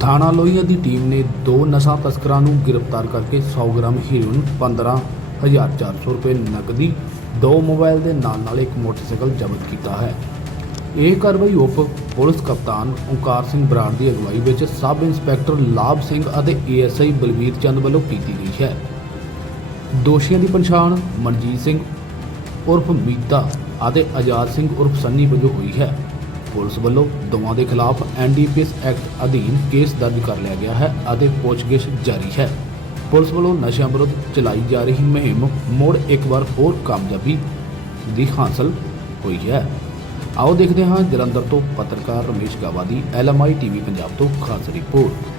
ਥਾਣਾ ਲੋਹੀਆਂ ਦੀ ਟੀਮ ਨੇ ਦੋ ਨਸ਼ਾ ਤਸਕਰਾਂ ਨੂੰ ਗ੍ਰਿਫਤਾਰ ਕਰਕੇ 100 ਗ੍ਰਾਮ ਹੀਰੋਇਨ 15400 ਰੁਪਏ ਨਕਦੀ, ਦੋ ਮੋਬਾਈਲ ਦੇ ਨਾਲ ਨਾਲ ਇੱਕ ਮੋਟਰਸਾਈਕਲ ਜ਼ਬਤ ਕੀਤਾ ਹੈ। ਇਹ ਕਾਰਵਾਈ ਉਪ ਪੁਲਿਸ ਕਪਤਾਨ ਓਂਕਾਰ ਸਿੰਘ ਬਰਾੜ ਦੀ ਅਗਵਾਈ ਵਿੱਚ ਸਬ ਇੰਸਪੈਕਟਰ ਲਾਭ ਸਿੰਘ ਅਤੇ ਏਐਸਆਈ ਬਲਵੀਰ ਚੰਦ ਵੱਲੋਂ ਕੀਤੀ ਗਈ ਹੈ। ਦੋਸ਼ੀਆਂ ਦੀ ਪਛਾਣ ਮਨਜੀਤ ਸਿੰਘ ਉਰਫ ਮੀਤਾ ਅਤੇ ਆਜ਼ਾਦ ਸਿੰਘ ਉਰਫ ਸੰਨੀ ਵਜੋਂ ਹੋਈ ਹੈ। ਪੁਲਿਸ ਵੱਲੋਂ ਦੋਵਾਂ ਦੇ ਖਿਲਾਫ ਐਨਡੀਪੀਐਸ ਐਕਟ ਅਧੀਨ ਕੇਸ ਦਰਜ ਕਰ ਲਿਆ ਗਿਆ ਹੈ ਅਤੇ ਪੁੱਛਗਿੱਛ ਜਾਰੀ ਹੈ। ਪੁਲਿਸ ਵੱਲੋਂ ਨਸ਼ਿਆਂ ਵਿਰੁੱਧ ਚਲਾਈ ਜਾ ਰਹੀ ਮੁਹਿੰਮ ਮੋੜ ਇੱਕ ਵਾਰ ਹੋਰ ਕਾਮਯਾਬੀ ਦੀ ਹਾਸਲ ਹੋਈ ਹੈ। ਆਓ ਦੇਖਦੇ ਹਾਂ ਜਲੰਧਰ ਤੋਂ ਪੱਤਰਕਾਰ ਰਮੇਸ਼ ਗਾਵਾ ਦੀ ਐਲਐਮਆਈ ਟੀਵੀ ਪੰਜਾਬ ਤੋਂ ਖਾਸ ਰਿਪੋਰਟ।